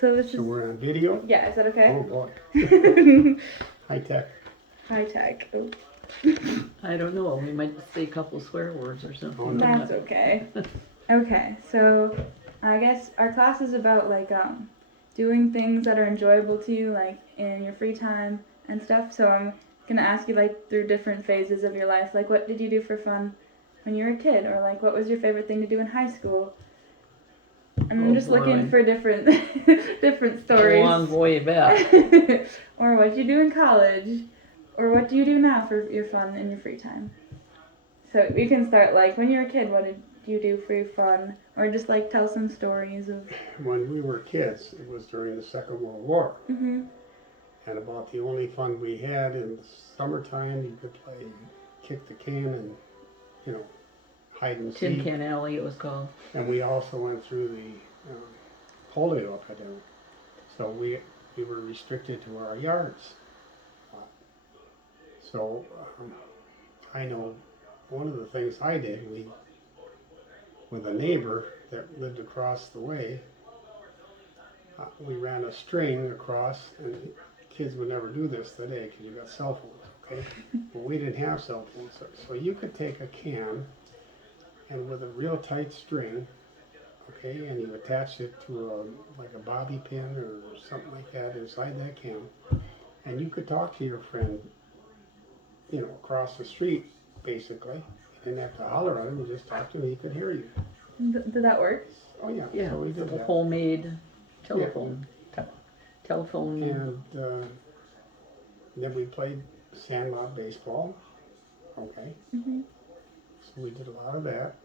So this So is, we're on video? yeah, is that okay? Oh boy. High tech. High tech. Oh, I don't know, we might say a couple swear words or something. Oh, no. that's okay. Okay, so I guess our class is about like doing things that are enjoyable to you, like in your free time and stuff. So I'm gonna ask you like through different phases of your life, like what did you do for fun when you were a kid, or like what was your favorite thing to do in high school? And I'm Oh, just looking boy. for different different Go stories. on way back. Or what you do in college, or what do you do now for your fun in your free time? So we can start like when you were a kid. What did you do for your fun, or just like tell some stories of. When we were kids, it was during the Second World War. Mhm. And about the only fun we had in the summertime, you could play kick the can and, you know, hide and Tin seek. Can Alley, it was called. And we also went through the polio epidemic. So we were restricted to our yards. So I know one of the things I did, with a neighbor that lived across the way, we ran a string across, and kids would never do this today because you got cell phones, okay? But we didn't have cell phones, so you could take a can and with a real tight string, okay, and you attach it to like a bobby pin or something like that inside that can, and you could talk to your friend, you know, across the street, basically. You didn't have to holler at him, you just talked to him, he could hear you. Did that work? Oh yeah, Yeah, so we it's did a that. homemade telephone. Telephone. And then we played sandlot baseball, okay. Mhm. So we did a lot of that.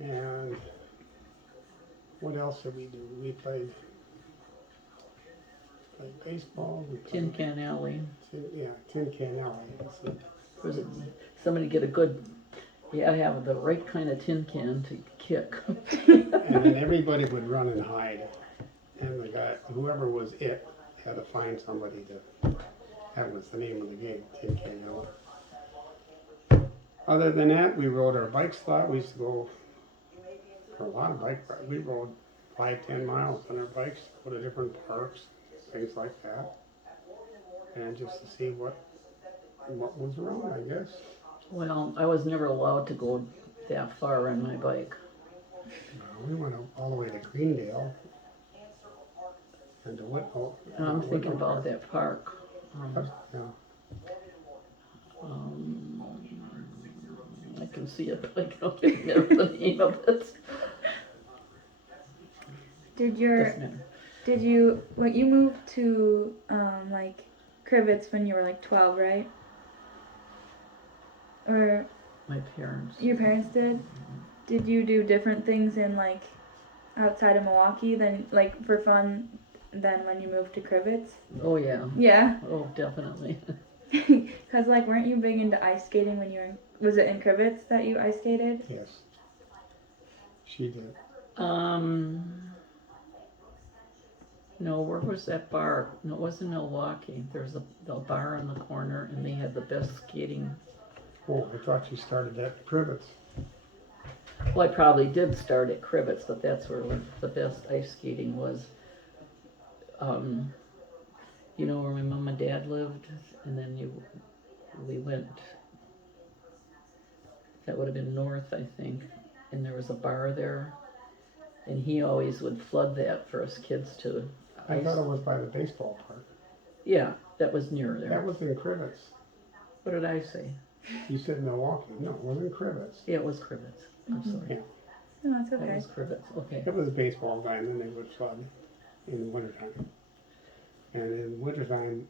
And what else did we do? We played baseball. We Tin played Can Alley. Tin Can Alley. Was it somebody get a good, you had to have the right kind of tin can to kick. And then everybody would run and hide. And the guy, whoever was it, had to find somebody to, that was the name of the game, Tin Can Alley. Other than that, we rode our bikes a lot. We used to go for a lot of bike rides. We rode 5-10 miles on our bikes, go to different parks, things like that. And just to see what was around, I guess. Well, I was never allowed to go that far on my bike. We went all the way to Greendale and to Whitlow. And I'm thinking Whitlow about Park. that park. Yeah. I can see it, but I can't remember the name of it. Did Doesn't matter. did you like you moved to like Crivets when you were like 12, right? Or My parents. your parents did? Did you do different things in like outside of Milwaukee than like for fun than when you moved to Crivets? Oh yeah. Yeah. Oh, definitely. Cause like weren't you big into ice skating when you were was it in Crivets that you ice skated? Yes. She did. No, where was that bar? No, it wasn't Milwaukee. There's the bar on the corner, and they had the best skating. Oh, I thought you started at Crivets. Well, I probably did start at Crivets, but that's where the best ice skating was. You know where my mom and dad lived, and then we went. That would have been north, I think, and there was a bar there, and he always would flood that for us kids to I ice. thought it was by the baseball park. Yeah, that was near there. That was in Crivets. What did I say? You said Milwaukee. No, it wasn't Crivets. Yeah, it was Crivets. I'm sorry. Yeah. No, that's That okay. was Crivets. Okay. It was a baseball guy, and then they would flood in the wintertime. And in wintertime,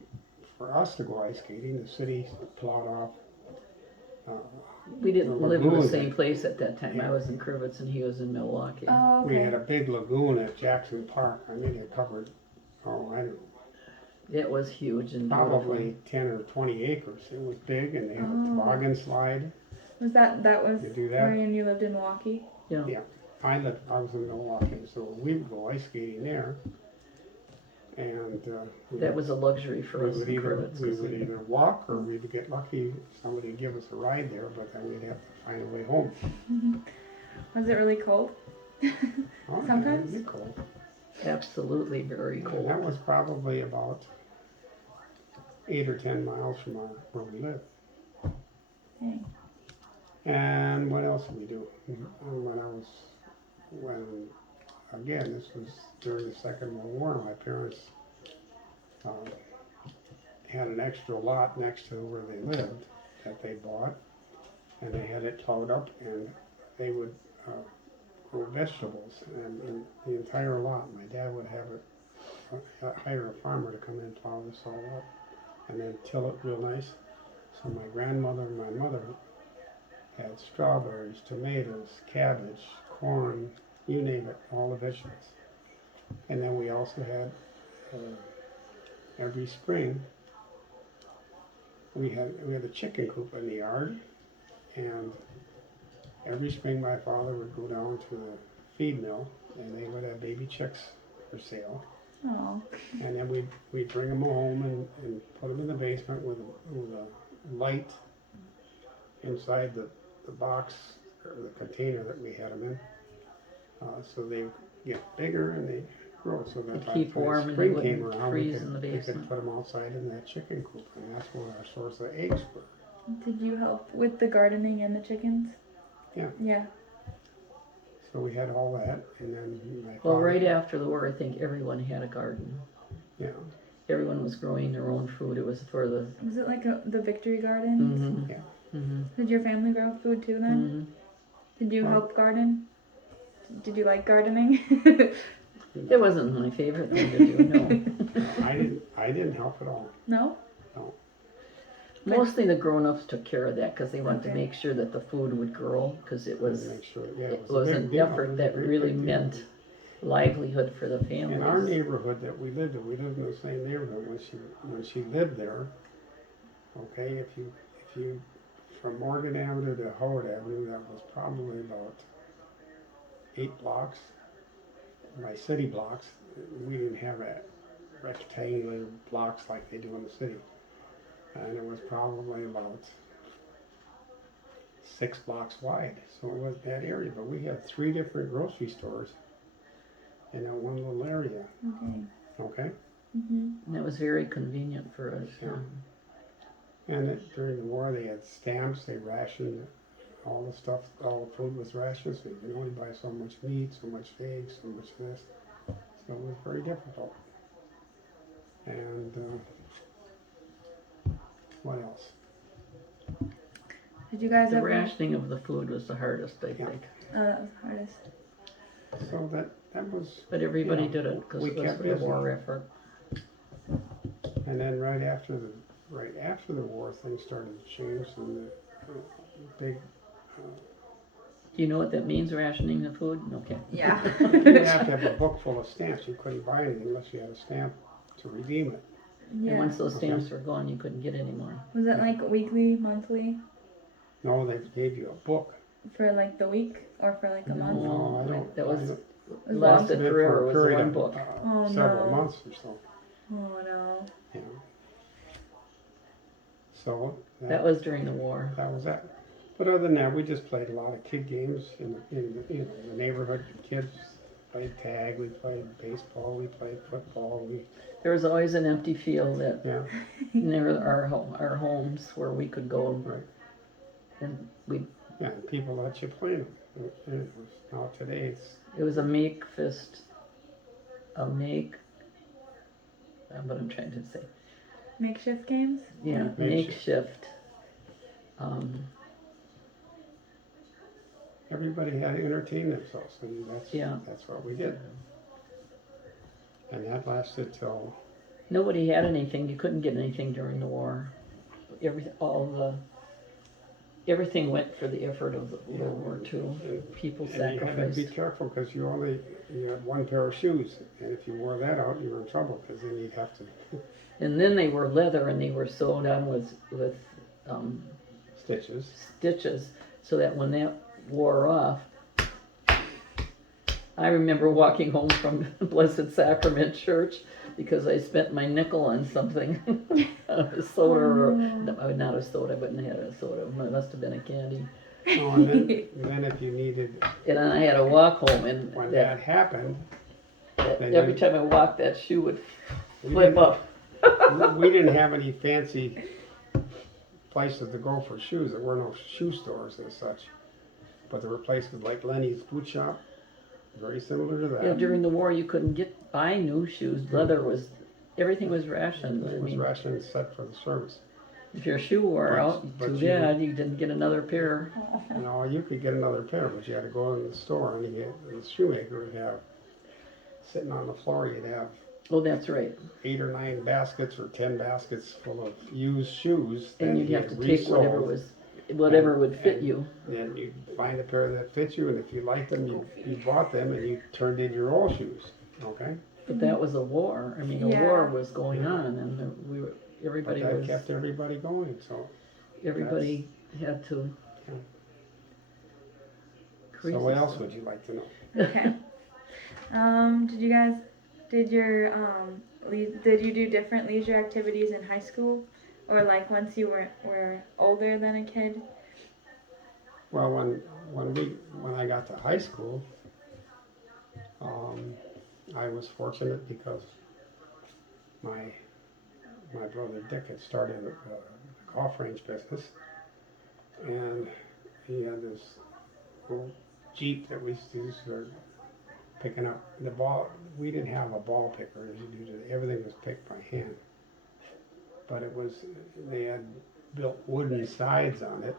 for us to go ice skating, the city plowed off. We didn't The live in the lagoon. same place at that time. Yeah. I was in Crivets and he was in Milwaukee. Oh, We okay. had a big lagoon at Jackson Park. I mean, it covered, I don't know, It was huge and probably 10 or 20 acres. It was big, and they had a Oh. toboggan slide. Was that was You do that? where you lived in Milwaukee? beautiful. Yeah. Yeah. I was in Milwaukee, so we would go ice skating there. And That was a luxury for we us would in either Crivets. we would either walk or we would get lucky somebody would give us a ride there, but then we'd have to find a way home. Was it really cold? Oh, Sometimes? it'd be cold. absolutely very And that cold. was probably about 8 or 10 miles from where we live. Dang. And what else did we do? Again, this was during the Second World War, my parents uh, had an extra lot next to where they lived that they bought, and they had it plowed up, and they would grow vegetables, and in the entire lot, my dad would have it, hire a farmer to come in and plow this all up, and then till it real nice. So my grandmother and my mother had strawberries, tomatoes, cabbage, corn, you name it, all the vegetables. And then we also had, every spring, we had a chicken coop in the yard, and every spring my father would go down to the feed mill, and they would have baby chicks for sale. Oh. And then we'd bring them home and put them in the basement with a light inside the box or the container that we had them in. So they get bigger and they grow. So that by the Keep time warm and they spring wouldn't came around, freeze in the we could basement. put them outside in that chicken coop, and that's where our source of eggs were. Did you help with the gardening and the chickens? Yeah. Yeah. So we had all that, and then my Well, father, right after the war, I think everyone had a garden. yeah, Everyone was growing their own food. It was for the. Was it like the Victory Garden? Mm-hmm. Yeah. Mm-hmm. Did your family grow food too then? Mm-hmm. Did you Well- help garden? Did you like gardening? It wasn't my favorite thing to do. No. no, I didn't help at all. No? Mostly the grown-ups took care of that because they wanted to Okay. make sure that the food would grow because it was Make sure, yeah, it a was big an deal. It effort was a that great really big deal. meant livelihood for the In our families. neighborhood that we lived in the same neighborhood when she lived there. Okay, if you from Morgan Avenue to Howard Avenue, that was probably about 8 blocks. My city blocks, we didn't have a rectangular blocks like they do in the city, and it was probably about 6 blocks wide. So it was that area, but we had 3 different grocery stores in that one little area. Okay. Okay. Mhm. And it was very convenient for us. Yeah. And during the war, they had stamps. They rationed all the stuff. All the food was rationed, so you could only buy so much meat, so much eggs, so much this. So it was very difficult. And what else? Did you guys The ever? rationing of the food was the hardest, I Yeah. think. That was the hardest. So that was, But everybody Yeah, did it because we it was kept for the busy. war effort. and then right after the war, things started to change, and the big. Do you know what that means, rationing the food? Okay. Yeah. You have to have a book full of stamps. You couldn't buy anything unless you had a stamp to redeem it. And Yeah. once those stamps were gone, you couldn't get any more. Was it like weekly, monthly, No, they gave you a book. for like the week or for like a month? No, I don't. That was I don't- It was lasted Lasted for forever. a It was period one of, book. Oh, several no. months or so. Oh no. You know. So That was during the war. that was that. But other than that, we just played a lot of kid games in the neighborhood. Kids played tag, we played baseball, we played football. There was always an empty field at Yeah, near our homes where we could go right. and we. Yeah, and people let you play them. Now today It was a make fist, what I'm trying to say. Makeshift games? Yeah, Makeshift. makeshift. everybody had to entertain themselves, and Yeah. that's what we did. And that lasted till Nobody had anything. You couldn't get anything during the war. Everything went for the effort of the World War II. People and you had to be sacrificed. careful because you had one pair of shoes, and if you wore that out, you were in trouble because then you'd have to And then they were leather and they were sewed on with stitches. stitches, so that when that wore off, I remember walking home from Blessed Sacrament Church because I spent my nickel on something, a soda or no, not a soda. I wouldn't have had a soda. It must have been a candy. Oh, and then if you needed, And then I had to walk home, and when that that happened, Then Every you- time I walked, that shoe would we flip didn't- up. we didn't have any fancy places to go for shoes. There were no shoe stores and such. But there were places like Lenny's Boot Shop, very similar to that. Yeah, during the war, you couldn't buy new shoes. Leather was, everything was rationed. I It was mean, rationed set for the service. if your shoe wore But- out, but too you- bad, you didn't get another pair. You know, you could get another pair, but you had to go in the store and the shoemaker would have, sitting on the floor, you'd have Oh, that's right. 8 or 9 baskets or 10 baskets full of used shoes. that And you'd he have had to take whatever resold. whatever would fit and- you. Then you'd find a pair that fit you, and if you liked them, you bought them and you turned in your old shoes, okay? But that was a war. I mean, a Yeah. war was going Yeah. on, and we were, But everybody that was, kept everybody going, so. everybody had to. Yeah. Crazy So what else stuff. would you like to know? Okay. Did you guys, did your, did you do different leisure activities in high school? Or like once you were older than a kid? Well, when I got to high school, I was fortunate because my brother Dick had started a golf range business, and he had this old Jeep that we used to use for picking up the ball. We didn't have a ball picker; everything was picked by hand. But they had built wooden sides on it,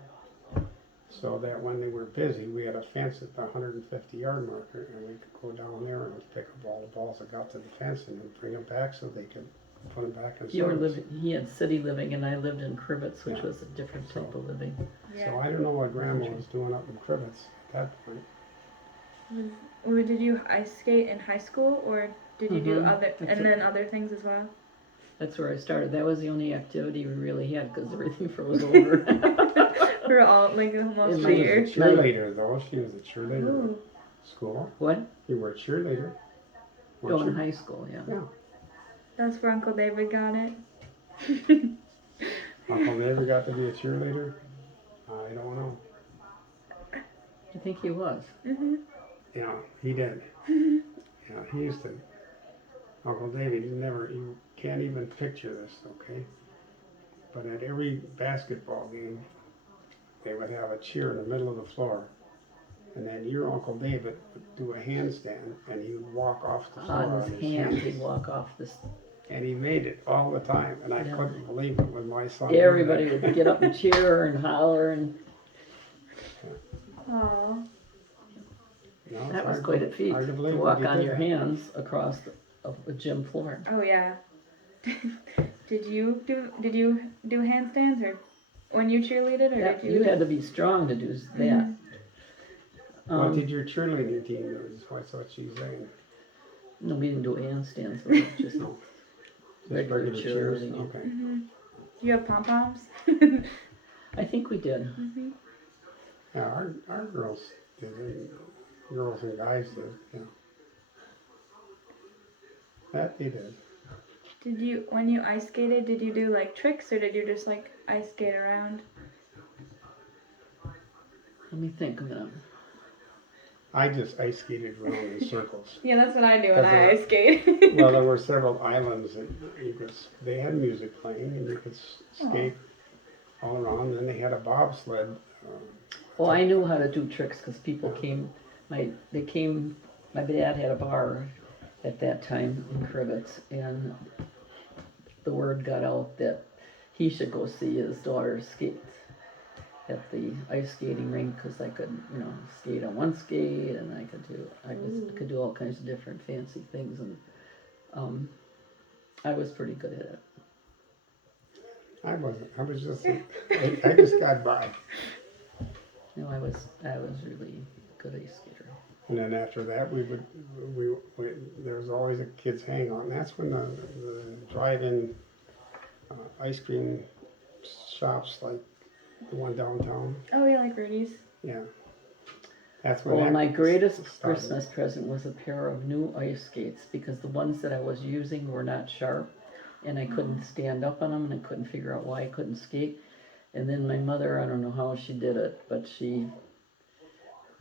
so that when they were busy, we had a fence at the 150-yard marker, and we could go down there and pick up all the balls that got to the fence and then bring them back so they could put them back in You were service. living, he had city living, and I lived in Crivets, which Yeah. was a different type of living. So I don't know what Grandma was doing up in Crivets at that point. Or did you ice skate in high school, or did you do Mhm. other, That's and it. then other things as well? That's where I started. That was the only activity we really had because everything froze over. For all, like almost In a my- She year. was a cheerleader, though. She was a cheerleader Ooh, at school. What? You were a cheerleader. Oh, weren't in you? high school, yeah. Yeah. that's where Uncle David got it. Uncle never got to be a cheerleader. I don't know. I think he was. Mhm. Yeah, he did. Yeah, he used to. Uncle David, you can't even picture this, okay? But at every basketball game, they would have a cheer in the middle of the floor. And then your Uncle David would do a handstand and he would walk off the floor On his hands, he'd walk off this. And he made it all the time. And I Yeah. couldn't believe it when my son. did Everybody that. would get up and cheer and holler, and Aw. You know, it's that was hard quite to- a feat hard to to believe that walk he on did your that. hands across a gym floor. Oh yeah. Did you do handstands, or when you cheerleaded, or That, did you had to be strong to do that. What did your cheerleading team do? That's what she's saying. No, we didn't do handstands. We just No. Just regular cheers? cheerleading. Okay. Do you have pom poms? I think we did. Yeah, our girls did. Girls and guys did. Yeah. That they did. Did you, when you ice skated, did you do like tricks, or did you just like ice skate around? Let me think a minute. I just ice skated around in circles. Yeah, that's what I do when Because I ice skate. Well, there were several islands and they had music playing and you could skate all around. Then they had a bobsled. Well, I knew how to do tricks because people came. My dad had a bar at that time in Crivets, and the word got out that he should go see his daughter skate at the ice skating rink because I could, skate on one skate, and I could do all kinds of different fancy things, and I was pretty good at it. I wasn't. I was just. I just got by. I was really a good ice skater. And then after that, we there was always a kids hang on. That's when the drive-in ice cream shops like the one downtown. Oh, you like Rudy's? Yeah. That's when. Well, that my greatest started. Christmas present was a pair of new ice skates because the ones that I was using were not sharp, and I couldn't stand up on them, and I couldn't figure out why I couldn't skate. And then my mother, I don't know how she did it, but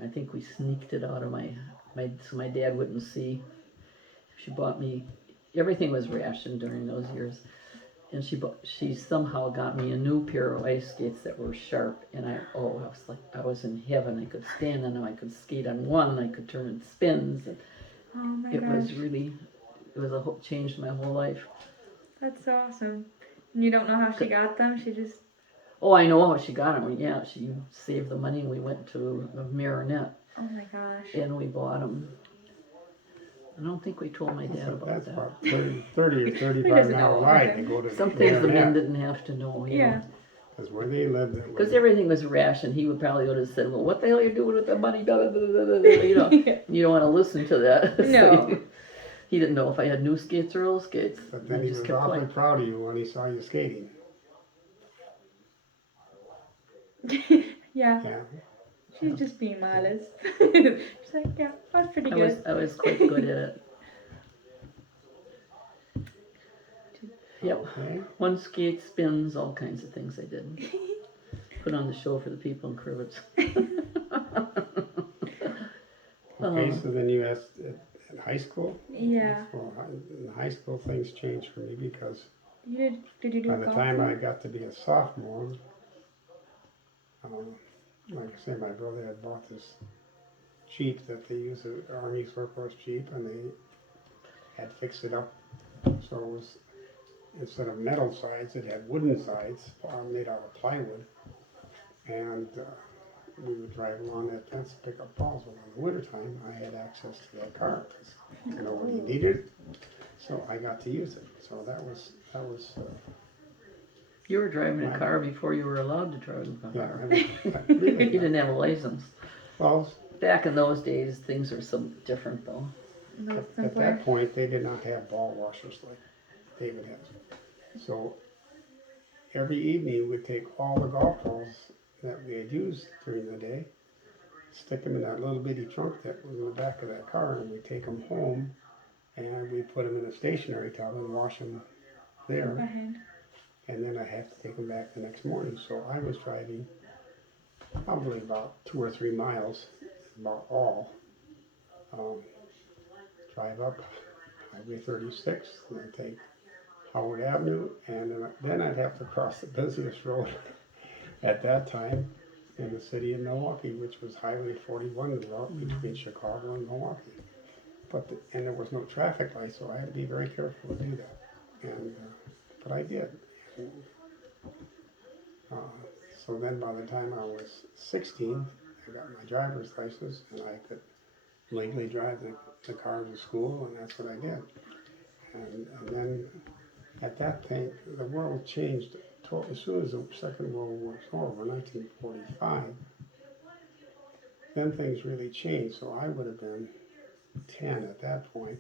I think we sneaked it out of so my dad wouldn't see. she bought me, everything was rationed during those years. And she somehow got me a new pair of ice skates that were sharp, and I was like, I was in heaven. I could stand on them, I could skate on one, I could turn in spins, and Oh my it was gosh. really, it was changed my whole life. That's so awesome. And you don't know how she got them? She just. Oh, I know how she got them. Yeah, she saved the money, and we went to a Marinette, Oh my gosh. and we bought them. I don't think we told my dad about That's that. about 30 or He 35 doesn't mile know. ride Okay. to go to Some things the men Marinette. didn't have to know, you Yeah. know. Because where they lived, Because everything was rationed. He would probably would have said, well, what the hell are you doing with the money? Blah, blah, blah, blah, blah, you know. You don't want to listen to that. So No. he didn't know if I had new skates or old skates. but then I he just was kept awfully playing. proud of you when he saw you skating. Yeah. Yeah. She's just being modest. She's like, yeah, I was pretty good. I was quite good at it. Yep. Okay. One skate, spins, all kinds of things I did. Put on the show for the people in Crivets. Okay, so then you asked at high school? Yeah. Well, in high school things changed for me because Did you do by the golf? time I got to be a sophomore, like I say, my brother had bought this Jeep that they use, an Army's workhorse Jeep, and they had fixed it up so it was, instead of metal sides, it had wooden sides made out of plywood. And we would drive along that fence to pick up balls. But in the wintertime, I had access to that car because nobody needed it. So I got to use it. So that was You were driving a car before you were allowed to drive a yeah, car. really. You didn't have a license. Well, Back in those days, things were so different though. at that point, they did not have ball washers like David has. So every evening, we'd take all the golf balls that we had used during the day, stick them in that little bitty trunk that was in the back of that car, and we'd take them home, and we'd put them in a stationary tub and wash them there. By hand. And then I had to take them back the next morning. So I was driving probably about 2 or 3 miles, about all. Drive up Highway 36, and then take Howard Avenue, and then I'd have to cross the busiest road at that time in the city of Milwaukee, which was Highway 41, the route between Chicago and Milwaukee. And there was no traffic light, so I had to be very careful to do that. And but I did. And, so then by the time I was 16, I got my driver's license, and I could legally drive the car to school, and that's what I did. And then at that point, the world changed. As soon as the Second World War was over, 1945, then things really changed. So I would have been 10 at that point.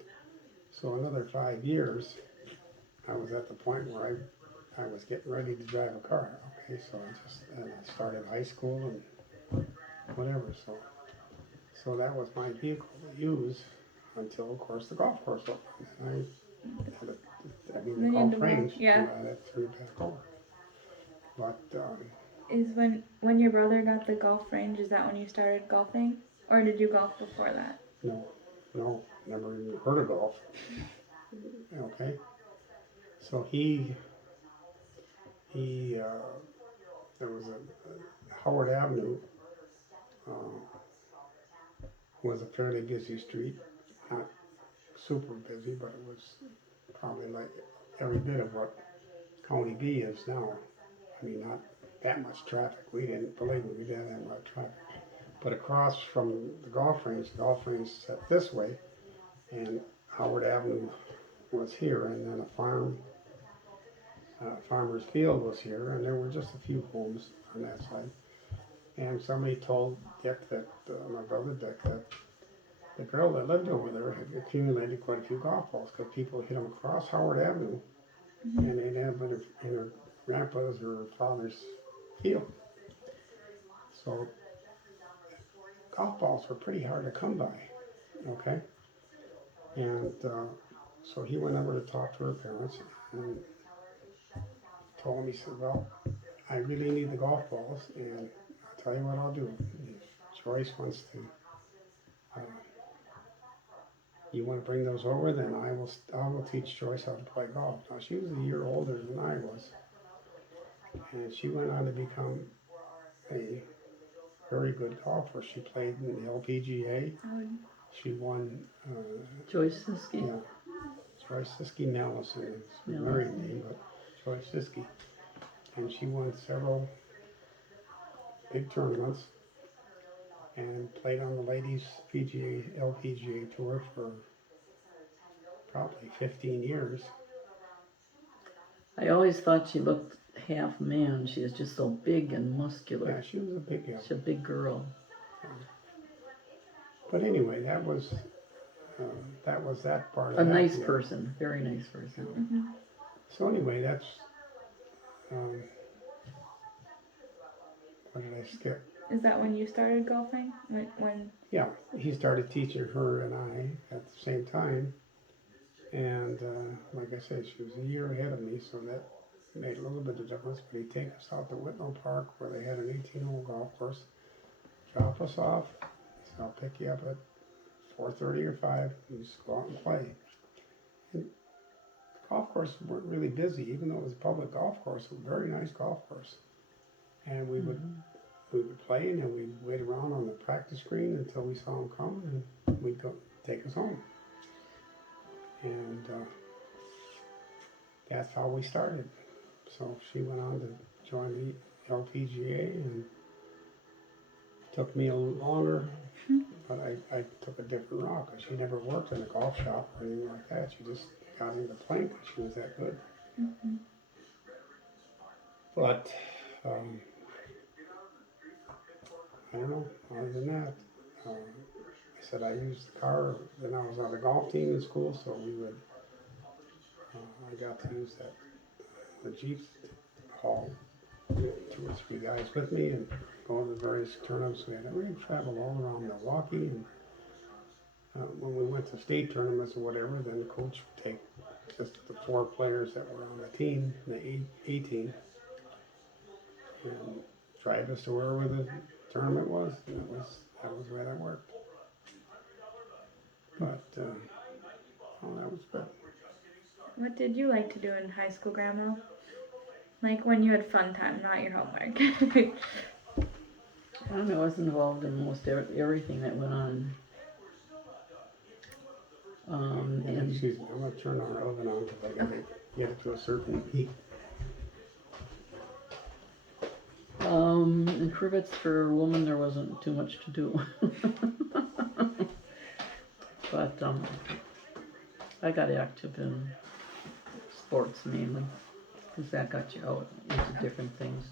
So another 5 years, I was at the point where I was getting ready to drive a car. Okay, so I started high school and whatever. So that was my vehicle to use until, of course, the golf course opened. And the golf range, yeah. and I had to turn it back over. But Is when your brother got the golf range, is that when you started golfing? Or did you golf before that? no, never even heard of golf. Okay, so there was a Howard Avenue was a fairly busy street, not super busy, but it was probably like every bit of what County B is now. I mean, not that much traffic. Believe me, we didn't have much traffic. But across from the golf range set this way, and Howard Avenue was here, and then farmer's field was here, and there were just a few homes on that side. And somebody told Dick my brother Dick, that the girl that lived over there had accumulated quite a few golf balls because people hit them across Howard Avenue, and they'd end up in her grandpa's or her father's field. So golf balls were pretty hard to come by, okay? And so he went over to talk to her parents and told him, he said, well, I really need the golf balls, and I'll tell you what I'll do. If Joyce wants to you want to bring those over, then I will teach Joyce how to play golf. Now she was a year older than I was, and she went on to become a very good golfer. She played in the LPGA. Oh, She won, Joyce Siski. yeah, Joyce Siski Nelson is her Nelson. married name, but Joyce Siski. And she won several big tournaments and played on the ladies LPGA tour for probably 15 years. I always thought she looked half man. She was just so big and muscular. Yeah, she was a big gal. She's a big girl. But anyway, that was that part of A that nice deal. person, very nice person. mm-hmm. So anyway, that's what did I skip? Is that when you started golfing? When? Yeah, he started teaching her and I at the same time, and like I said, she was a year ahead of me, so that made a little bit of difference. But he'd take us out to Whitlow Park, where they had an 18-hole golf course, drop us off. So I'll pick you up at 4:30 or 5, and just go out and play. And the golf courses weren't really busy, even though it was a public golf course. It was a very nice golf course, and we would play, and then we'd wait around on the practice green until we saw him come, and we'd go take us home. And that's how we started. So she went on to join the LPGA, and it took me a little longer, but I took a different route, because she never worked in a golf shop or anything like that. She just got into playing because she was that good. Mm-hmm. But I don't know, other than that, I said I used the car, then I was on the golf team in school, so we would, I got to use the Jeep haul, 2 or 3 guys with me, and go to the various tournaments. We'd travel all around Milwaukee, and when we went to state tournaments or whatever, then the coach would take just the 4 players that were on the team, the A team, and drive us to wherever the tournament was, and that was the way that worked. But that was good. What did you like to do in high school, Grandma? Like when you had fun time, not your homework. I don't know, I was involved in almost everything that went on. And Excuse me, I'm going to turn our oven on because I got to get it to a certain heat. In Crivets for a woman, there wasn't too much to do. But I got active in sports mainly, because that got you out into different things.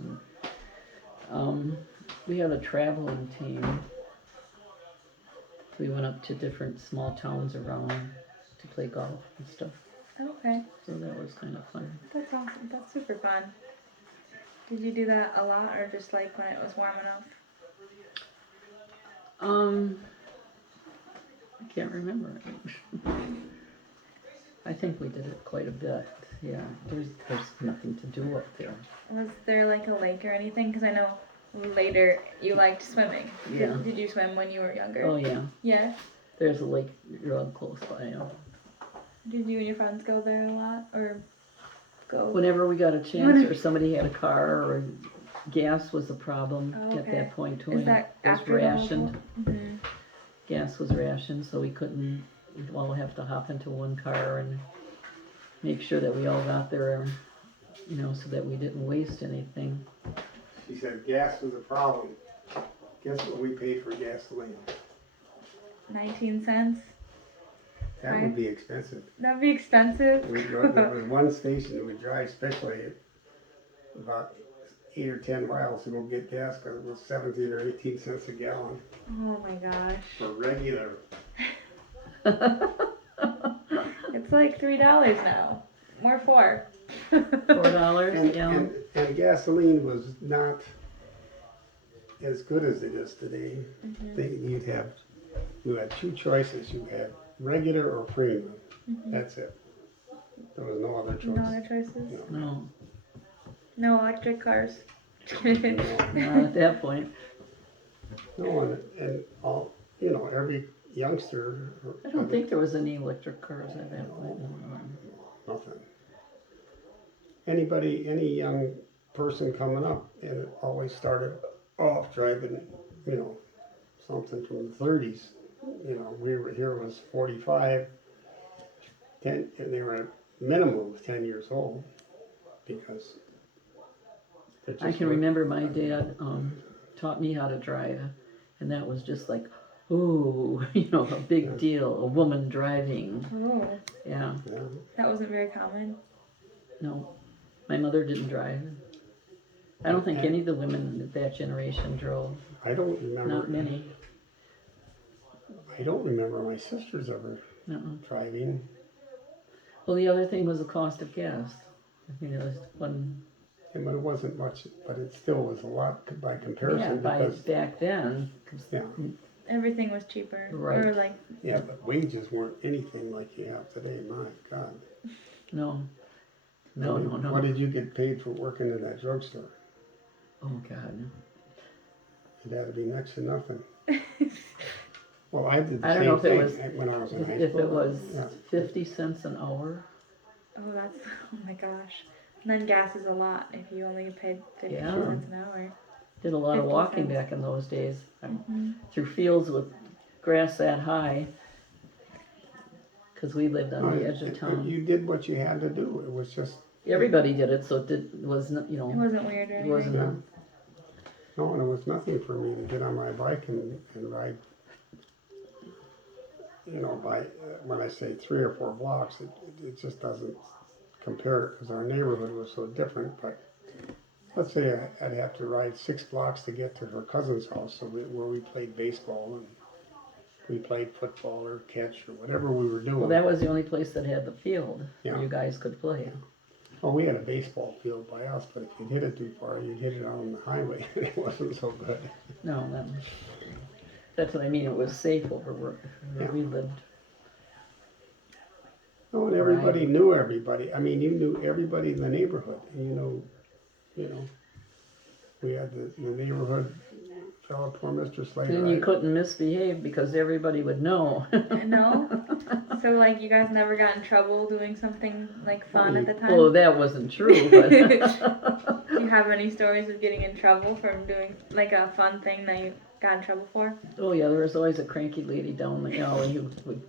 And we had a traveling team. We went up to different small towns around to play golf and stuff. Okay, So that was kind of fun. that's awesome. That's super fun. Did you do that a lot, or just like when it was warm enough? I can't remember. I think we did it quite a bit. Yeah, there's nothing to do up there. Was there like a lake or anything? Because I know later you liked swimming. Yeah. Did you swim when you were younger? Oh yeah, Yeah. there's a lake real close by. Did you and your friends go there a lot, or go? Whenever we got a chance, or somebody had a car, or gas was a problem Oh, at okay. that point too. Is and that it was after the rationed. Mm-hmm. Gas was rationed, so we couldn't. We'd all have to hop into one car and make sure that we all got there, so that we didn't waste anything. She said gas was a problem. Guess what we paid for gasoline? 19 cents. That would be expensive. That'd be expensive. There was one station that we drive, especially about 8 or 10 miles to go get gas, because it was 17 or 18 cents a gallon Oh my gosh. for regular. It's like $3 now. More $4. $4 a And, gallon. and gasoline was not as good as it is today. Mm-hmm. You had 2 choices. You had regular or premium. Mm-hmm. That's it. There was no other choice. No other choices? No. No, No electric cars? not at that point. No, and all, every youngster. I don't think there was any electric cars at that point. Nothing. Any young person coming up, and it always started off driving, you know, something from the 30s. You know, we were here was 45, 10, and they were minimum of 10 years old because they're I just can like- remember my dad taught me how to drive, and that was just like, ooh, you know, a big deal. A woman driving. Oh, Yeah, Yeah. that wasn't very common. no, my mother didn't drive. I don't think any of the women of that generation drove. I don't remember. Not many. I don't remember my sisters ever No. driving. Well, the other thing was the cost of gas. I mean, it was one. But it wasn't much, but it still was a lot by Yeah, comparison by because, back then. yeah, Everything was cheaper. Right. Or like, yeah, but wages weren't anything like you have today, my God. No. I No, mean, no, no. What did you get paid for working in that drugstore? Oh God. It had to be next to nothing. Well, I did the I don't know same if it thing was- when I was in high If school. it was Yeah. 50 cents an hour. oh, that's, oh my gosh. And then gas is a lot if you only paid 50 Yeah. cents an hour. Did a lot of 50 walking cents. back in those days. Mhm. Through fields with grass that high. Because we lived on the edge of town. You did what you had to do. It was just, Everybody did it, so it wasn't, you It know, wasn't weird or it anything. wasn't yeah. No, and it was nothing for me to get on my bike and ride, you know, when I say 3 or 4 blocks, it just doesn't compare because our neighborhood was so different. But let's say I'd have to ride 6 blocks to get to her cousin's house, where we played baseball and we played football or catch or whatever we were doing. Well, that was the only place that had the field Yeah. where you guys could play. Oh, we had a baseball field by us, but if you'd hit it too far, you'd hit it on the highway, and it wasn't so good. No, that's what I mean. It was safe over where Yeah. we lived. Oh, and everybody Right. knew everybody. I mean, you knew everybody in the neighborhood. And you know, we had the neighborhood fellow, poor Mr. Slater. And you couldn't misbehave because everybody would know. No? So like you guys never got in trouble doing something like fun at the time? Oh, that wasn't true, but Do you have any stories of getting in trouble from doing like a fun thing that you got in trouble for? oh yeah, there was always a cranky lady down the alley who would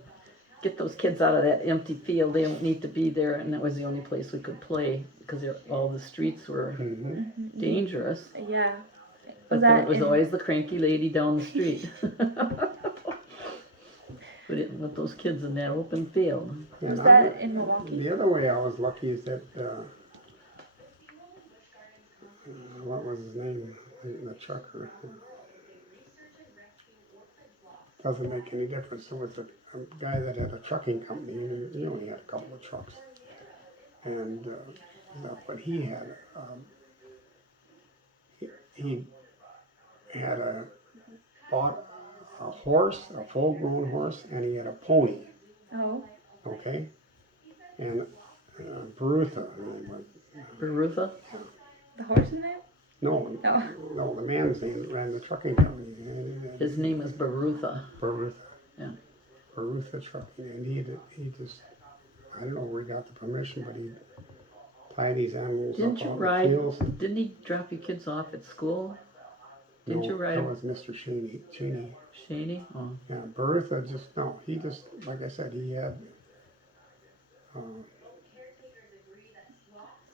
get those kids out of that empty field. They don't need to be there, and that was the only place we could play because all the streets were Hmm. dangerous. Yeah. But that there was in- always the cranky lady down the street. We didn't want those kids in that open field. Was that in Milwaukee? The other way I was lucky is that, what was his name? The trucker. Doesn't make any difference. There was a guy that had a trucking company, and he only had a couple of trucks. And but he had, he had bought a horse, a full-grown horse, and he had a pony. Oh. Okay, and Bertha, her name was. Berutha? The horse in there? No, No. no, the man's name that ran the trucking company. His name was Berutha. Bertha. Yeah. Bertha Trucking, and he just, I don't know where he got the permission, but he tied these animals Didn't up you on ride? the fields. Didn't he drop your kids off at school? Didn't No, you ride? That was Mr. Cheney. Shaney? Oh. Yeah, Bertha just, no, he just, like I said, he had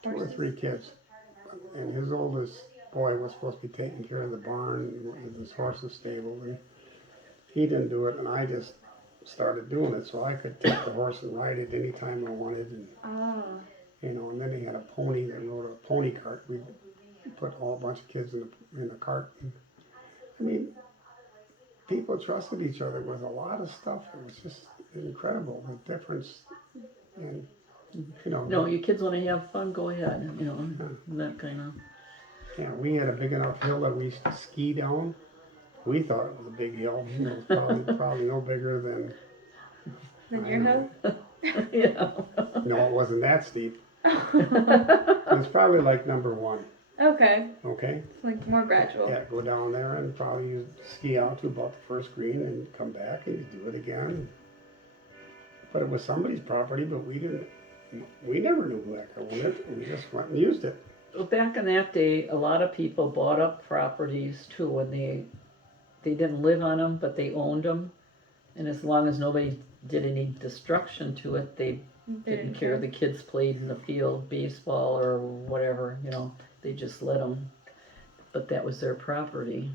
2 or 3 kids. And his oldest boy was supposed to be taking care of the barn and his horses stable, and he didn't do it, and I just started doing it so I could take the horse and ride it anytime I wanted, and Oh. and then he had a pony that rode a pony cart. We put a bunch of kids in the cart. And, I mean, people trusted each other with a lot of stuff. It was just incredible, the difference. And, No, your kids want to have fun, go ahead, you know, that kind of. yeah, we had a big enough hill that we used to ski down. We thought it was a big hill. It was probably no bigger than. Then your house? Yeah. No, it wasn't that steep. It was probably like number 1. Okay. Okay? It's like more gradual. Yeah, go down there and probably you ski out to about the first green and come back and you do it again. But it was somebody's property, but we never knew who that owned it. We just went and used it. Well, back in that day, a lot of people bought up properties too, and they didn't live on them, but they owned them. And as long as nobody did any destruction to it, they didn't care. The kids played in the field, baseball or whatever, you know, they just let them. But that was their property.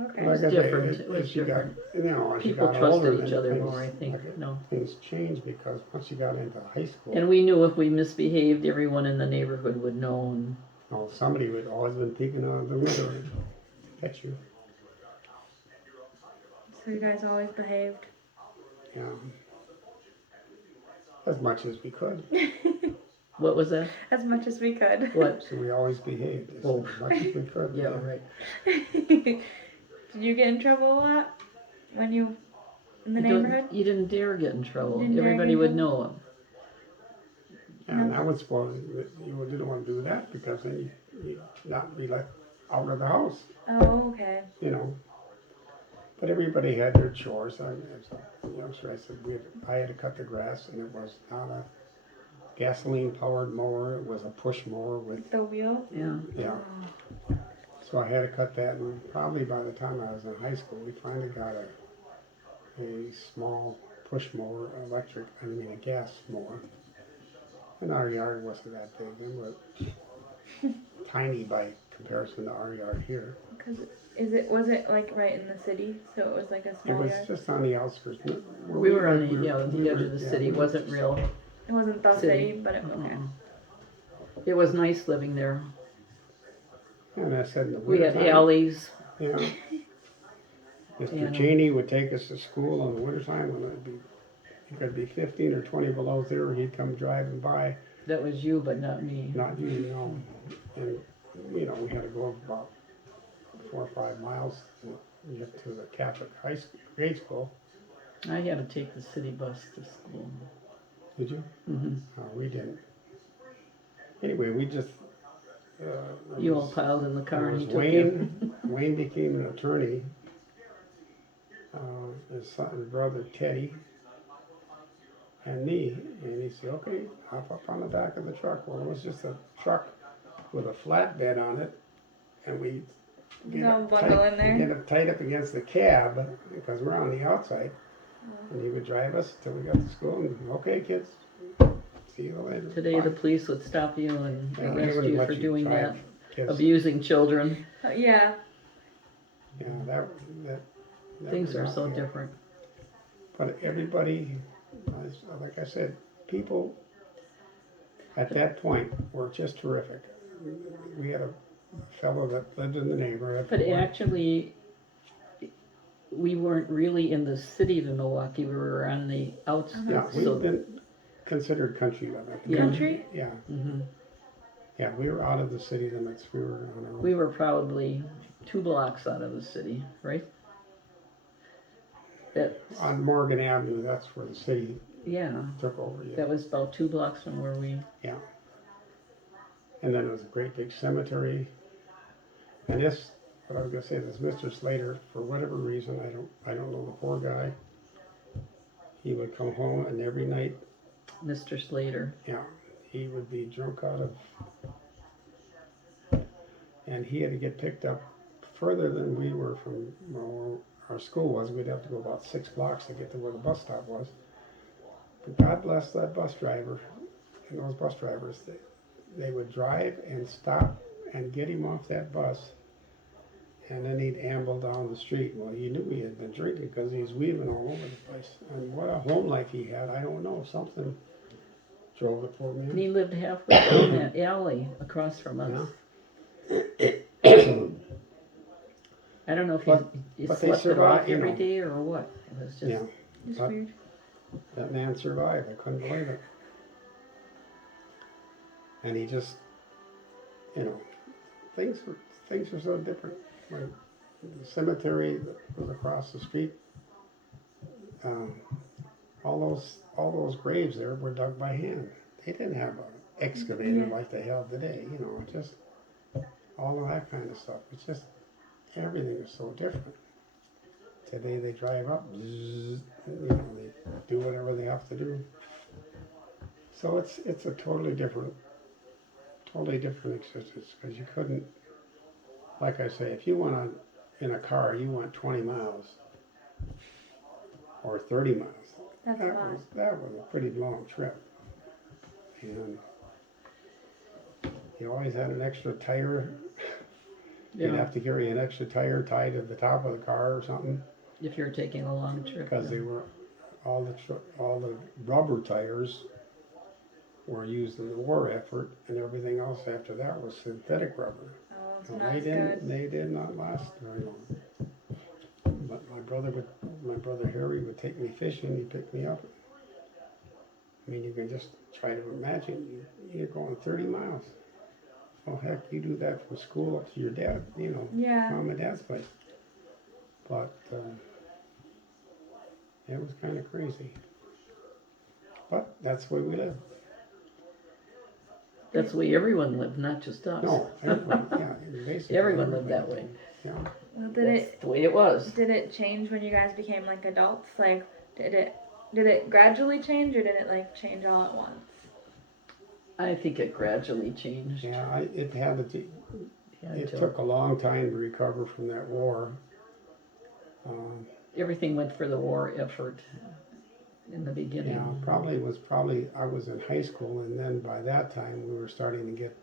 Okay. Like I say, different. It was as you got, different. you know, as you People got older, trusted each then other things, more, I think, like, no. things changed because once you got into high school, And we knew if we misbehaved, everyone in the neighborhood would know. And oh, somebody would always been peeking out of the window and catch you. So you guys always behaved. Yeah. As much as we could. what was that? As much as we could. What? So we always behaved as Oh. much as we could. Yeah, right. Did you get in trouble a lot when you in the You don't- neighborhood? You didn't dare get in trouble. Didn't dare Everybody get in would trouble? know him. And I was supposed you didn't want to do that because then you'd not be let out of the house, Oh, okay. you know. But everybody had their chores. As a youngster, I said I had to cut the grass, and it was not a gasoline-powered mower. It was a push mower with, The wheel? Yeah. yeah. So I had to cut that, and probably by the time I was in high school, we finally got a small push mower, a gas mower. And our yard wasn't that big, then we're tiny by comparison to our yard here. Because was it like right in the city? So it was like a It small was yard? just on the outskirts. We were on the edge of the city. It we wasn't real. It wasn't the City. city, but it okay. It was nice living there. And I said in the We had wintertime, alleys. yeah. Mr. Yeah. Cheney would take us to school in the wintertime when it could be 15 or 20 below zero. He'd come driving by, That was you, but not me. not you, you know. And, you know, we had to go about 4 or 5 miles to get to the Catholic grade school. I had to take the city bus to school. Did you? Hmm. We didn't. Anyway, we just. You all piled in the car and he took Wayne. you. Wayne became an attorney. His brother Teddy and me, and he said, "Okay, hop up on the back of the truck." Well, it was just a truck with a flatbed on it, and we Don't bundle in there. get it tight up against the cab because we're on the outside, and he would drive us till we got to school. And okay, kids, see you later. Today the police would stop you and Yeah, they arrest wouldn't you let for doing drive that. kids. Abusing children. Yeah. Yeah, that Things was are not so good. different. But everybody, like I said, people at that point were just terrific. We had a fellow that lived in the neighborhood. But actually, we weren't really in the city of Milwaukee. We were on the outskirts. Yeah, so, we've been considered country living. Yeah. Country? Yeah, Mhm. yeah, we were out of the city limits. We were on our own. We were probably 2 blocks out of the city, right? That, On Morgan Avenue, that's where the city yeah, took over. Yeah. that was about 2 blocks from where we. And then there was a great big cemetery. And this, what I was gonna say, this Mr. Slater, for whatever reason, I don't know the poor guy. He would come home and every night, Mr. Slater. yeah, he would be drunk out of, and he had to get picked up further than we were from where our school was. We'd have to go about 6 blocks to get to where the bus stop was. But God bless that bus driver and those bus drivers. They would drive and stop and get him off that bus, and then he'd amble down the street. Well, you knew he had been drinking because he's weaving all over the place. And what a home life he had. I don't know, something drove the poor And man. he lived halfway down that alley across from us. Yeah. I don't know if But he they slept it survived, off you every know. day or what. It was just. Yeah, It's But- weird. that man survived. I couldn't believe it. And he just, you know, things were so different. When the cemetery that was across the street, all those graves there were dug by hand. They didn't have an excavator Yeah. like they have today. You know, just all of that kind of stuff. It's just, everything is so different. Today they drive up, zzz, they do whatever they have to do. So it's a totally different existence, because you couldn't, like I say, if you went in a car, you went 20 miles or 30 miles. That's a lot. That was a pretty long trip. And you always had an extra tire. You'd Yeah, have to carry an extra tire tied to the top of the car or something, if you're taking a long trip. because yeah. they were all the rubber tires were used in the war effort, and everything else after that was synthetic rubber. Oh, so And not they as didn't. good. They did not last very long. But my brother Harry would take me fishing. He'd pick me up. I mean, you can just try to imagine you're going 30 miles. Oh heck, you do that from school up to your dad, Yeah. mom and dad's place. But it was kind of crazy. But that's the way we live. That's the way everyone lived, not just us. No, everyone, yeah, basically Everyone lived that everybody. way. Yeah. Well, That's the way it was. did it change when you guys became like adults? Like, did it gradually change, or did it like change all at once? I think it gradually changed. Yeah, it had to. Yeah, It until took a long time to recover from that war. everything went for the war effort in the beginning. Yeah, I was in high school, and then by that time we were starting to get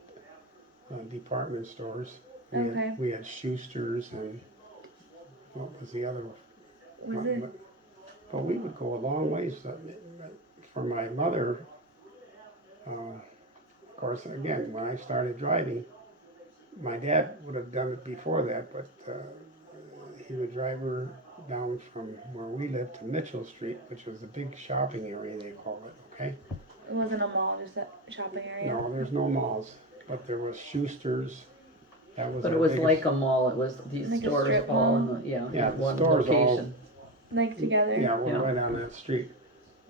department stores. Okay. We had Schuster's, and what was the other one? Was it? But we would go a long ways. For my mother, of course, again, when I started driving, my dad would have done it before that, but he would drive her down from where we lived to Mitchell Street, which was a big shopping area, they call it, okay? It wasn't a mall, just a shopping area. No, there's no malls, but there was Schuster's. That was But our it was biggest- like a mall. It was these Like a stores strip all mall? in the, yeah, Yeah, in the one stores all- location. Like together. Yeah, we're Yeah. right on that street.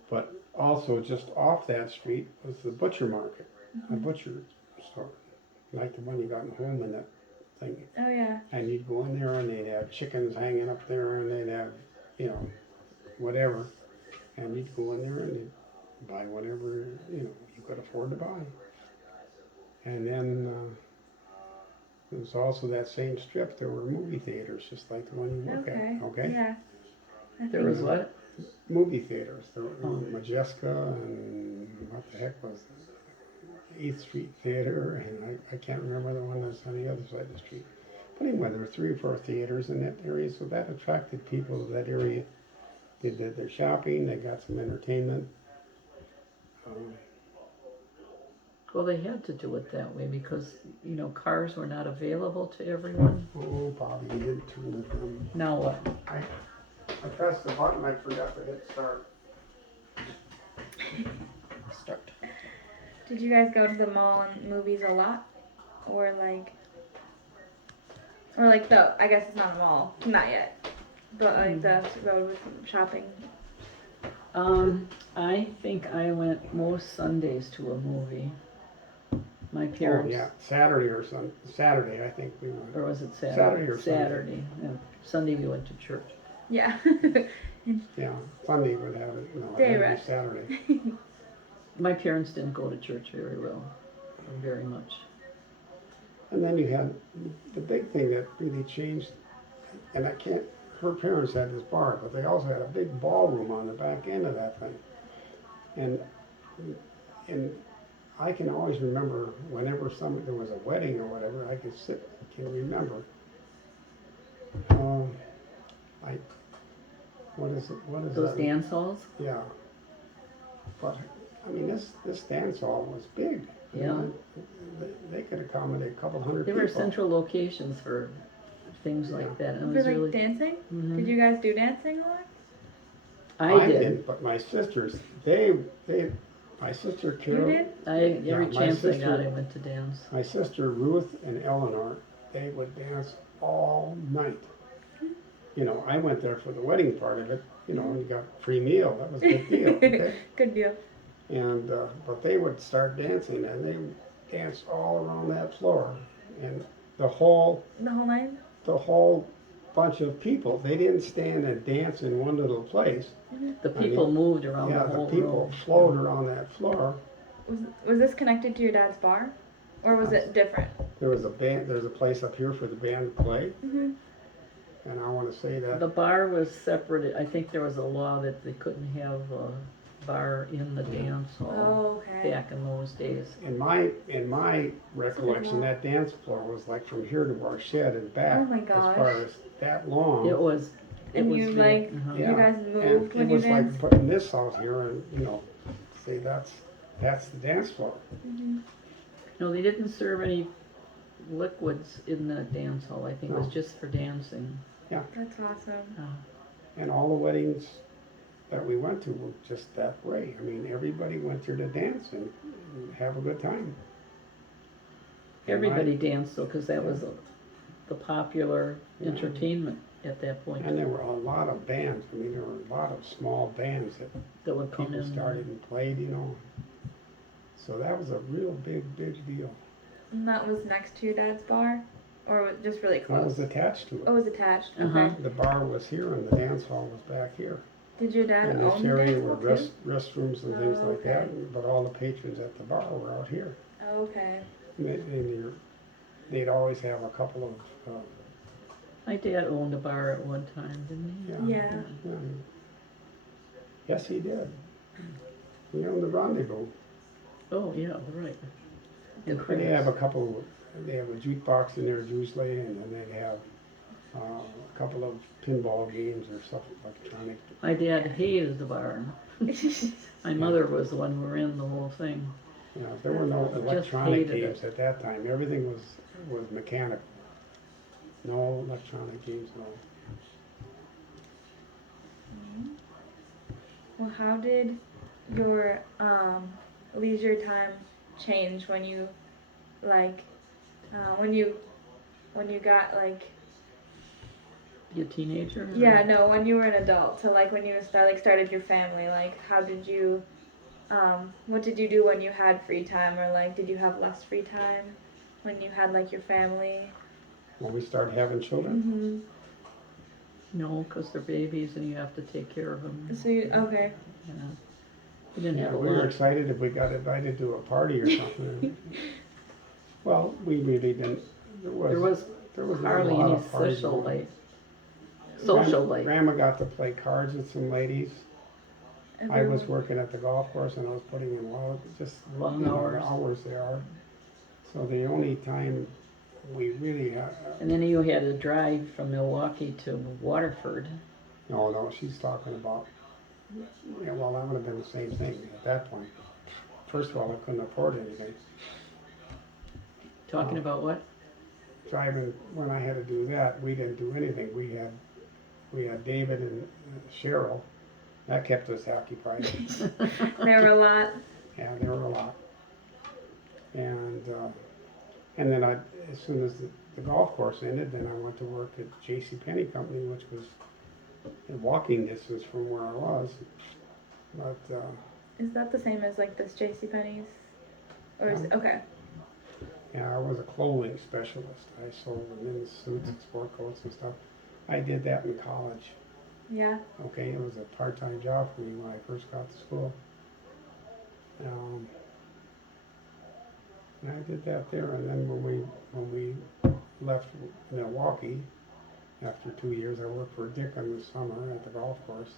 But also just off that street was the butcher market, a butcher store, like the one you got in home in that thing. Oh yeah. And you'd go in there and they'd have chickens hanging up there, and they'd have, whatever. And you'd go in there and you'd buy whatever, you could afford to buy. And then there was also that same strip, there were movie theaters, just like the one you work Okay. at, okay? Yeah. I There think- was what? Movie theaters, there were Oh. Majeska, and what the heck was it? 8th Street Theater, and I can't remember the one that's on the other side of the street. But anyway, there were 3 or 4 theaters in that area, so that attracted people to that area. They did their shopping, they got some entertainment. Well, they had to do it that way because, cars were not available to everyone. Oh, Bobby, you didn't turn it on. Now what? I pressed the button, I forgot to hit start. Start. Did you guys go to the mall and movies a lot, or like I guess it's not a mall, not yet, but like the road with shopping. I think I went most Sundays to a movie. My Oh, parents, yeah, Saturday, I think we went. or was it Saturday? Saturday or Sunday. Saturday. Yeah. Sunday we went to church. Yeah. Yeah, Sunday would have it, no, Day it had to be rest. Saturday. My parents didn't go to church very well, very much. And then you had the big thing that really changed, and her parents had this bar, but they also had a big ballroom on the back end of that thing. And I can always remember whenever there was a wedding or whatever, I can remember. What is Those that? dance halls? Yeah. But, I mean, this dance hall was big. you Yeah. know, They could accommodate a couple hundred There people. were central locations for things like that. And it For was like really. dancing? Mhm. Did you guys do dancing a lot? I did. didn't, but my sisters, my sister You Carol, did? Every Yeah, my chance I got, sister- I went to dance. my sister Ruth and Eleanor, they would dance all night. I went there for the wedding part of it, and you got free meal, that was a good deal, okay? Good deal. And, but they would start dancing, and they would dance all around that floor. And the whole The whole night? the whole bunch of people. They didn't stand and dance in one little place. The people moved around Yeah, the the whole people room. flowed around that floor. Was this connected to your dad's bar? Or was it different? There was a band. There's a place up here for the band to play, Mm-hmm. and I want to say that The bar was separated. I think there was a law that they couldn't have a bar in the dance hall Oh, okay. back in those days. in my recollection, that dance floor was like from here to our shed and back. Oh my As gosh. far as that long. It was. It And was you, very- like, uh-huh. you guys and moved when it you was like danced? putting this out here, and say that's the dance floor. Mm-hmm. No, they didn't serve any liquids in the dance hall. I think it was No. just for dancing. That's awesome. And all the weddings that we went to were just that way. I mean, everybody went there to dance and have a good time. And Everybody danced though, because that was the popular Yeah. entertainment at that point. And there were a lot of bands. I mean, there were a lot of small bands that That would come people in. started and played. So that was a real big deal. And that was next to your dad's bar? Or just really That close? was attached to Oh, it. it was attached. Uh-huh. Okay. The bar was here and the dance hall was back here. Did your dad And this own the area dance were hall too? restrooms and things Oh, like that, okay. but all the patrons at the bar were out here. Okay. They'd always have a couple of, My dad owned a bar at one time, didn't he? Yeah. yeah. Yes, he did. He owned the Rendezvous. Oh, yeah, right. In They have Cribs. they have a jukebox in there usually, and then they have a couple of pinball games or stuff electronic. My dad hated the bar. My mother was the one who ran the whole thing. There were no Just electronic hated games at that time. Everything was mechanical. No electronic games, no. Well, how did your leisure time change when you like when you got like Be a teenager? yeah no when you were an adult, so like when you started your family, like how did you what did you do when you had free time, or like did you have less free time when you had like your family? When we started having children, Mm-hmm. No, because they're babies and you have to take care of them. So you, okay. You know. We didn't have a we were lot. excited if we got invited to a party or something. Well, we really didn't. There was There was not a hardly lot any of parties social going. life. Social life. Grandma got to play cards with some ladies. I was Everyone- working at the golf course and I was putting in just Long the hours. hours there. So the only time we really had, And then you had to drive from Milwaukee to Waterford. no, she's talking about, yeah, well, that would have been the same thing at that point. First of all, I couldn't afford anything. Talking Oh. about what? Driving, when I had to do that, we didn't do anything. We had David and Cheryl. That kept us occupied. There were a lot. Yeah, there were a lot. And then as soon as the golf course ended, then I went to work at J.C. Penney Company, which was in walking distance from where I was. But Is that the same as like this J.C. Penney's? Or is it, okay. yeah, I was a clothing specialist. I sold men's suits and sport coats and stuff. I did that in college. Yeah. Okay, it was a part-time job for me when I first got to school. And I did that there, and then when we left Milwaukee, after 2 years, I worked for Dick in the summer at the golf course.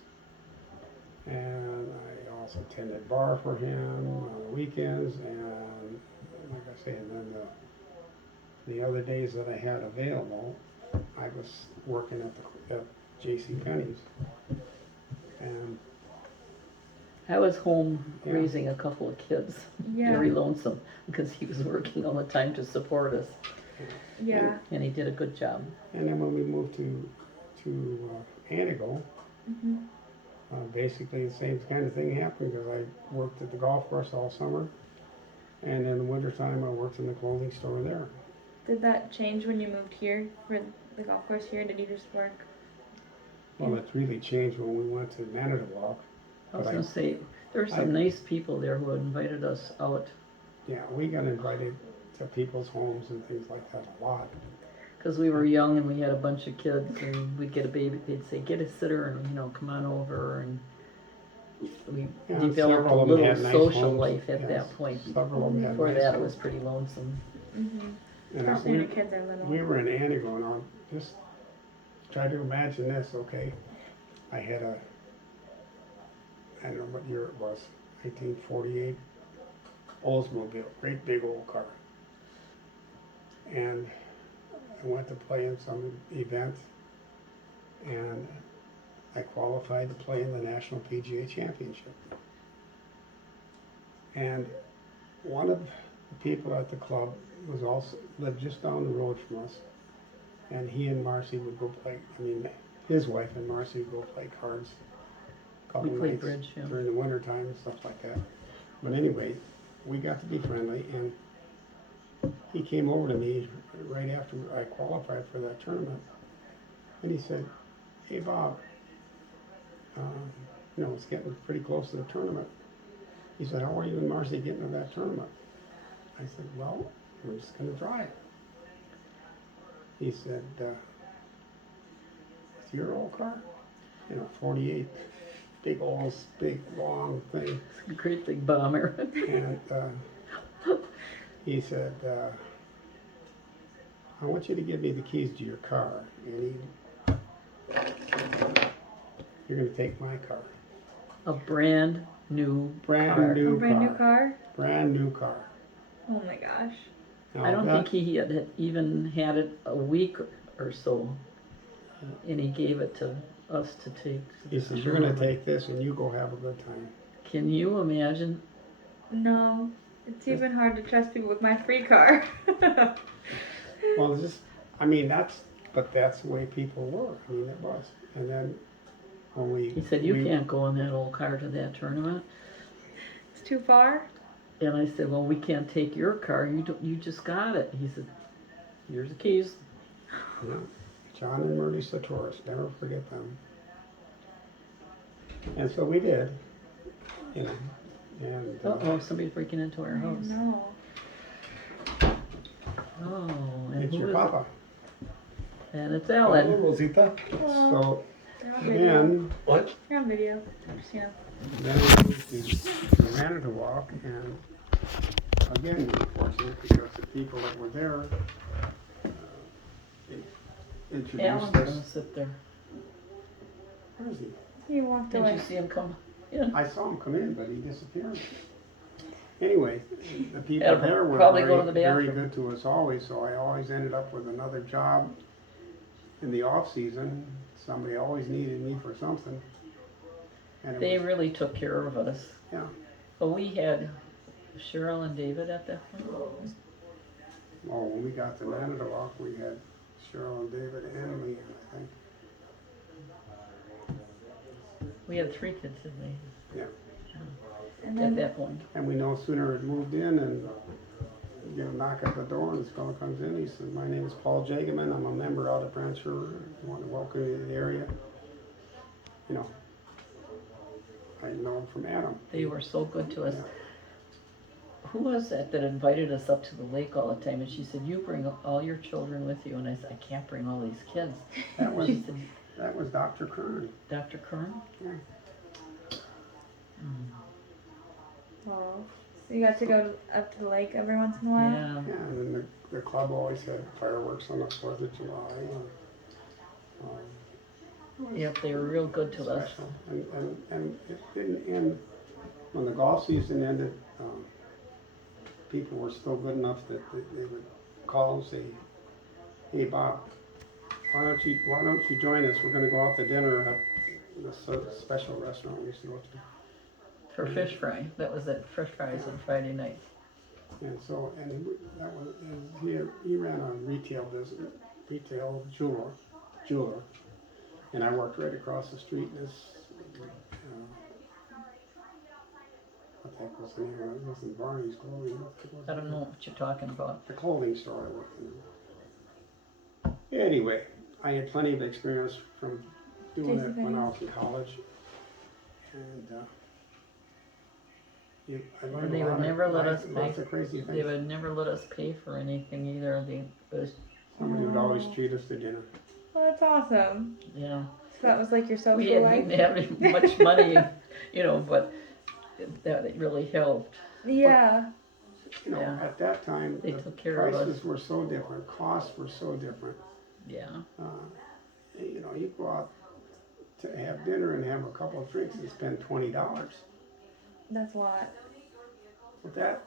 And I also tended bar for him on the weekends, and like I say, and then the other days that I had available, I was working at J.C. Penney's. And I was home Yeah. raising a couple of kids. Yeah. Very lonesome because he was working all the time to support us, Yeah. and he did a good job. And then when we moved to Antigo, Mm-hmm. basically the same kind of thing happened because I worked at the golf course all summer, and in the wintertime I worked in the clothing store there. Did that change when you moved here for the golf course here? Did you just work? Well, it really changed when we went to Manitowoc. I was But gonna say, there were some nice people there who invited us out. Yeah, we got invited to people's homes and things like that a lot. Cause we were young and we had a bunch of kids and we'd get a baby, they'd say, get a sitter and, you know, come on over, and we Yeah, developed a several of them little had nice social homes. life at Yes, that point. Several of them had Before nice that, it homes. was pretty lonesome. Mhm. And Especially when the kids are little. we were in Antigo, and just try to imagine this, okay? I had I don't know what year it was, 1948 Oldsmobile, great big old car. And I went to play in some event, and I qualified to play in the National PGA Championship. And one of the people at the club lived just down the road from us, and he and Marcy would go play. I mean, his wife and Marcy would go play cards a couple We played nights bridge, yeah. during the winter time and stuff like that. But anyway, we got to be friendly, and he came over to me right after I qualified for that tournament, and he said, "Hey Bob, you know, it's getting pretty close to the tournament." He said, "How are you and Marcy getting to that tournament?" I said, "Well, we're just going to try it." He said, "It's your old car?" You know, 48, big long thing. Great big bomber. And he said, "I want you to give me the keys to your car, and you're going to take my car." A brand new Brand car. new A brand new car. car? Brand new car. Oh my gosh. Now, I don't that- think he had even had it a week or so, and he gave it to us to take. to He this said, "You're going to tournament. take this, and you go have a good time." Can you imagine? No. It's even hard to trust people with my free car. Well, I mean, that's the way people were. I mean, it was. And then when He said, you can't go in that old car to that tournament. It's too far? And I said, well, we can't take your car. You just got it. He said, here's the keys. Yeah. John and Murdy Satoris, never forget them. And so we did, you know, and Uh-oh, somebody's breaking into our house. No. Oh, and it's who your is papa. it? And it's Hello, Ellen. Rosita. So You're on video. then, What? You're on video. Just, you know. then we moved to Manitowoc, and again, we were fortunate because the people that were there introduced Alan's gonna us. sit there. Where is he? He walked Did away. you see him come in? I saw him come in, but he disappeared. Anyway, the people Yeah, there were probably go to the very bathroom. good to us always, so I always ended up with another job in the off season. Somebody always needed me for something. And it They was, really took care of us. yeah, But we had Cheryl and David at that point. well, when we got to Manitowoc, we had Cheryl and David and me, I think. We had 3 kids, didn't we? Yeah. And At then that point. And we no sooner had moved in and get a knock at the door, and this fellow comes in. He says, "My name is Paul Jageman. I'm a member out of Branch River. I want to welcome you to the area." You know, I know him from Adam. They were so good to us. Yeah. Who was that invited us up to the lake all the time? And she said, you bring all your children with you. And I said, I can't bring all these kids. That was She said, that was Dr. Kern. Dr. Kern? Yeah. Wow. So you got to go up to the lake every once in a while? Yeah. Yeah, and then the club always had fireworks on the 4th of July. And, Yep, they were real good to us. special. And it didn't end. When the golf season ended, people were still good enough that they would call and say, "Hey Bob, why don't you join us? We're going to go out to dinner at this special restaurant we used to go to." For fish fry. That was at Fresh Fries on Friday night. And so, and he ran a retail business, retail jeweler, and I worked right across the street. And this, what the heck was the name of it? It wasn't Barney's Clothing. I don't know what you're talking about. The clothing store I worked in. Anyway, I had plenty of experience from doing it when I was in college, and I learned And they a would lot of never let us lots pay. of crazy They things. would never let us pay for anything either. Somebody would always treat us to dinner. Well, that's awesome. You know, So that was like your social we didn't life? have any much money, you know, but that really helped. Yeah. You know, Yeah. at that time, They the took care of us. prices were so different, costs were so different. Yeah. You know, you go out to have dinner and have a couple of drinks and spend $20. That's a lot. But that,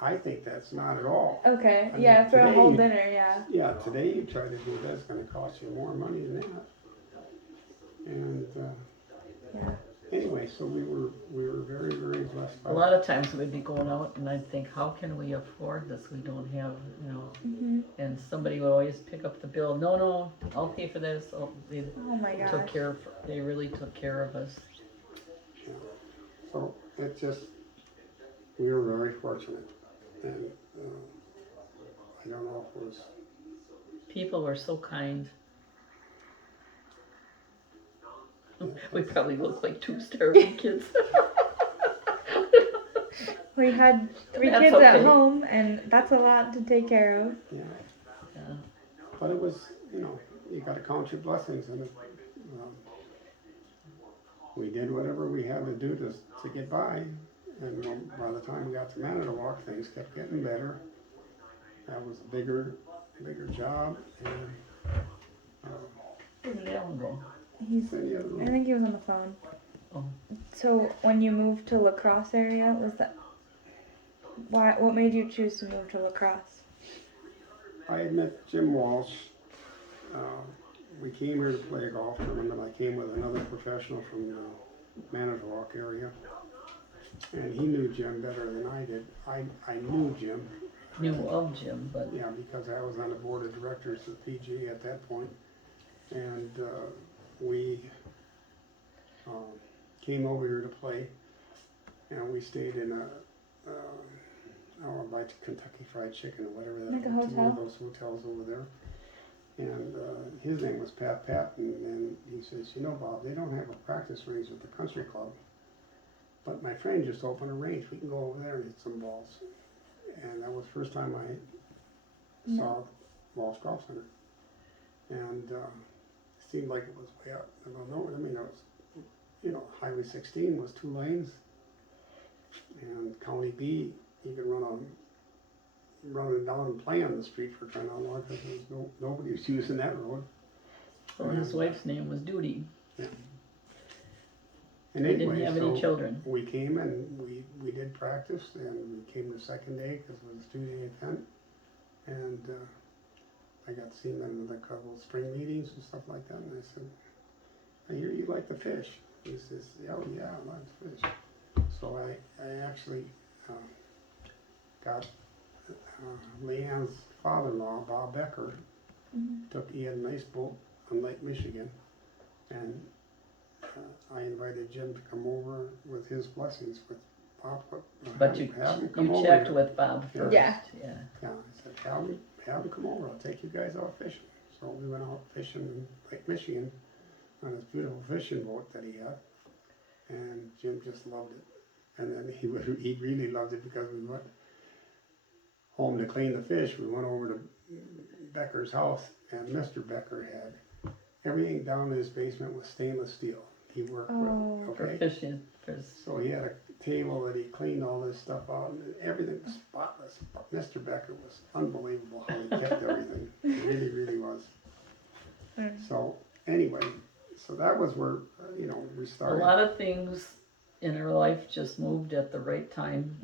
I think that's not at all. Okay. I mean, Yeah, for a whole today- dinner, yeah. Yeah, today you try to do that, it's gonna cost you more money than that. And, Yeah. anyway, so we were very, very blessed by A lot of times we'd be going out and I'd think, how can we afford this? We don't have, you know, Mhm. and somebody would always pick up the bill. No, I'll pay for this. They Oh my took gosh. care of, they really took care of us. So it just, we were very fortunate. And I don't know if it was, People were so kind. We probably look like two starving kids. We had 3 That's kids at okay. home, and that's a lot to take care of. yeah. Yeah. But it was, you know, you gotta count your blessings, and we did whatever we had to do to get by. And by the time we got to Manitowoc, things kept getting better. That was a bigger job, and Where did Alan go? He's. any other I think he was on the phone. Oh. So when you moved to La Crosse area, was that why? What made you choose to move to La Crosse? I had met Jim Walsh. We came here to play a golf tournament. I came with another professional from the Manitowoc area, and he knew Jim better than I did. I knew Jim. Knew of Jim, but Yeah, because I was on the board of directors of PG at that point, and we came over here to play, and we stayed in by Kentucky Fried Chicken or whatever that Like a one of hotel? those hotels over there. And his name was Pat Patton, and he says, you know, Bob, they don't have a practice range at the country club, but my friend just opened a range. We can go over there and hit some balls. And that was the first time I saw Walsh Golf Center. And it seemed like it was way out in the middle of nowhere. I mean, it was, you know, Highway 16 was 2 lanes, and County B, you could running down and play on the street for crying out loud, because there was nobody was using that road. well, his wife's name was Duty. And They anyway, didn't have any children. we came and we did practice, and we came the second day because it was a 2-day event, and I got to see him in a couple of spring meetings and stuff like that, and I said, I hear you like to fish. He says, oh yeah, I like to fish. So I actually got Leanne's father-in-law, Bob Becker, he had a nice boat on Lake Michigan, and I invited Jim to come over with his blessings with Bob. But you checked with Bob first. Yeah. Yeah. Yeah, I said, have him come over, I'll take you guys out fishing. So we went out fishing in Lake Michigan on this beautiful fishing boat that he had, and Jim just loved it. And then he really loved it because we went home to clean the fish. We went over to Becker's house, and Mr. Becker had everything down in his basement was stainless steel. He worked with, For okay? fishing. So he had a table that he cleaned all this stuff out, and everything was spotless. But Mr. Becker was unbelievable how he kept everything. He really, really was. So anyway, so that was where, you know, we A started. lot of things in our life just moved at the right time.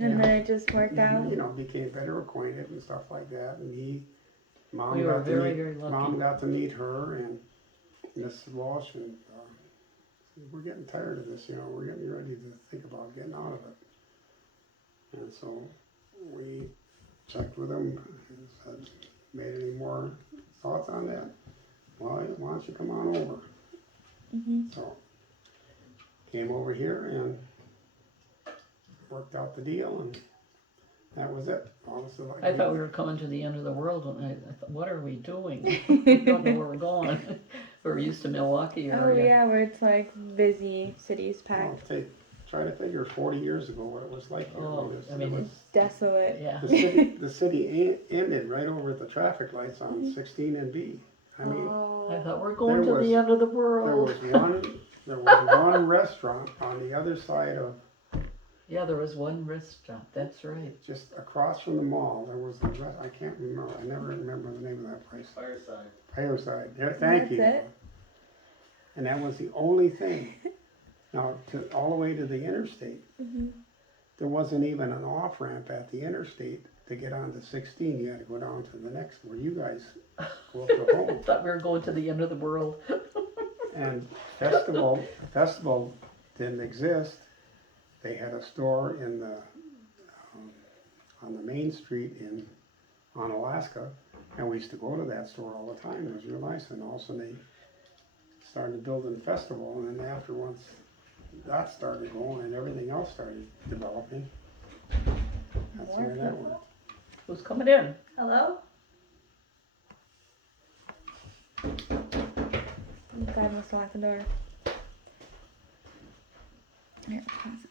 And then it just worked out. You know, became better acquainted and stuff like that. And Mom We were got to very, meet, very lucky. Mom got to meet her and Mrs. Walsh, and we're getting tired of this, you know, we're getting ready to think about getting out of it. And so we checked with them and said, made any more thoughts on that? Well, why don't you come on over? So came over here and worked out the deal, and that was it. Honestly, like I thought we were coming to the end of the world, and I thought, what are we doing? We don't know where we're going. We're used to Milwaukee Oh area. yeah, where it's like busy, cities Well, packed. try to figure 40 years ago what it was like here. Oh, It I mean, was- Desolate. Yeah. the city ended right over at the traffic lights on 16 and B. I mean, I thought we're going There to the was- end of the there world. was one restaurant on the other side of, Yeah, there was one restaurant, that's right. just across from the mall. There was I can't remember. I never remember the name of that place. Fireside. Yeah, thank That's you. it? And that was the only thing. Now, all the way to the interstate, Mhm. there wasn't even an off ramp at the interstate to get onto 16. You had to go down to the next where you guys go up to I home. thought we were going to the end of the world. And festival didn't exist. They had a store in the on the main street on Alaska, and we used to go to that store all the time. It was real nice. And all of a sudden they started building the festival, and then after once that started going and everything else started developing, that's the way that worked. Who's coming in? Hello? The guy must lock the door. Here, pass it.